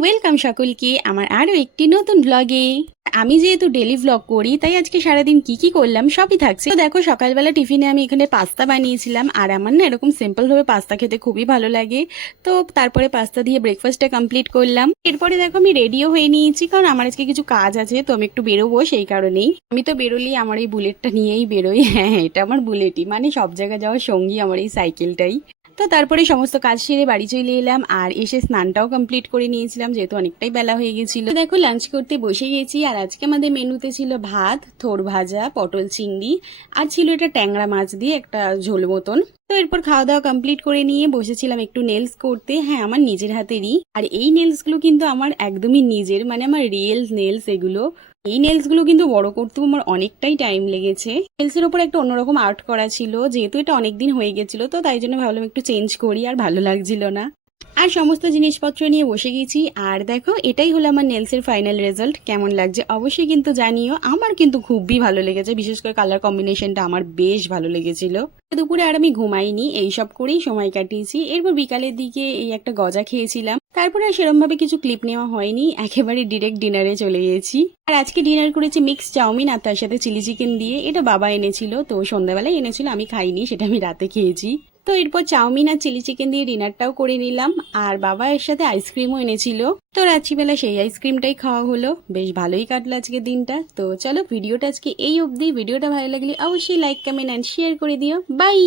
Welcome সকলকে আমার আরও একটি নতুন ব্লগে। আমি যেহেতু ডেলি ব্লগ করি তাই আজকে সারাদিন কি করলাম সবই থাকছে। তো দেখো, সকালবেলা টিফিনে আমি এখানে পাস্তা বানিয়েছিলাম, আর আমার না এরকম সিম্পলভাবে পাস্তা খেতে খুবই ভালো লাগে। তো তারপরে পাস্তা দিয়ে ব্রেকফাস্টটা কমপ্লিট করলাম। এরপরে দেখো আমি রেডিও হয়ে নিয়েছি, কারণ আমার আজকে কিছু কাজ আছে, তো আমি একটু বেরোবো, সেই কারণেই। আমি তো বেরোলেই আমার এই বুলেটটা নিয়েই বেরোই। হ্যাঁ, এটা আমার বুলেটই, মানে সব জায়গায় যাওয়ার সঙ্গী আমার এই সাইকেলটাই। তো তারপরে সমস্ত কাজ সেরে বাড়ি চলে এলাম, আর এসে স্নানটাও কমপ্লিট করে নিয়েছিলাম, যেহেতু অনেকটাই বেলা হয়ে গেছিল। তো দেখো, লাঞ্চ করতে বসে গেছি, আর আজকে আমাদের মেনুতে ছিল ভাত, থোড় ভাজা, পটল চিংড়ি, আর ছিল এটা ট্যাংরা মাছ দিয়ে একটা ঝোল মতন। তো এরপর খাওয়া দাওয়া কমপ্লিট করে নিয়ে বসেছিলাম একটু নেলস করতে। হ্যাঁ, আমার নিজের হাতেরই, আর এই নেলস গুলো কিন্তু আমার একদমই নিজের, মানে আমার রিয়েল নেলস এগুলো। এই নেলস গুলো কিন্তু বড় করতেও আমার অনেকটাই টাইম লেগেছে। নেলস এর উপর একটা অন্যরকম আর্ট করা ছিল, যেহেতু এটা অনেকদিন হয়ে গেছিল, তো তাই জন্য ভাবলাম একটু চেঞ্জ করি, আর ভালো লাগছিল না। আর সমস্ত জিনিসপত্র নিয়ে বসে গেছি, আর দেখো এটাই হলো আমার নেলসের ফাইনাল রেজাল্ট। কেমন লাগছে অবশ্যই কিন্তু জানিও। আমার কিন্তু খুবই ভালো লেগেছে, বিশেষ করে কালার কম্বিনেশনটা আমার বেশ ভালো লেগেছিল। দুপুরে আর আমি ঘুমাইনি, এইসব করেই সময় কাটিয়েছি। এরপর বিকালের দিকে এই একটা গজা খেয়েছিলাম। তারপরে আর সেরম ভাবে কিছু ক্লিপ নেওয়া হয়নি, একেবারে ডিরেক্ট ডিনারে চলে গেছি। আর আজকে ডিনার করেছি মিক্স চাউমিন, আর তার সাথে চিলি চিকেন দিয়ে। এটা বাবা এনেছিল, তো সন্ধ্যাবেলায় এনেছিল, আমি খাইনি, সেটা আমি রাতে খেয়েছি। তো এরপর চাউমিন আর চিলি চিকেন দিয়ে ডিনারটাও করে নিলাম, আর বাবা এর সাথে আইসক্রিমও এনেছিল। তো রাত্রিবেলা সেই আইসক্রিমটাই খাওয়া হলো। বেশ ভালোই কাটলো আজকে দিনটা। তো চলো, ভিডিওটা আজকে এই অবধি। ভিডিওটা ভালো লাগলে অবশ্যই লাইক, কমেন্ট অ্যান্ড শেয়ার করে দিও। বাই।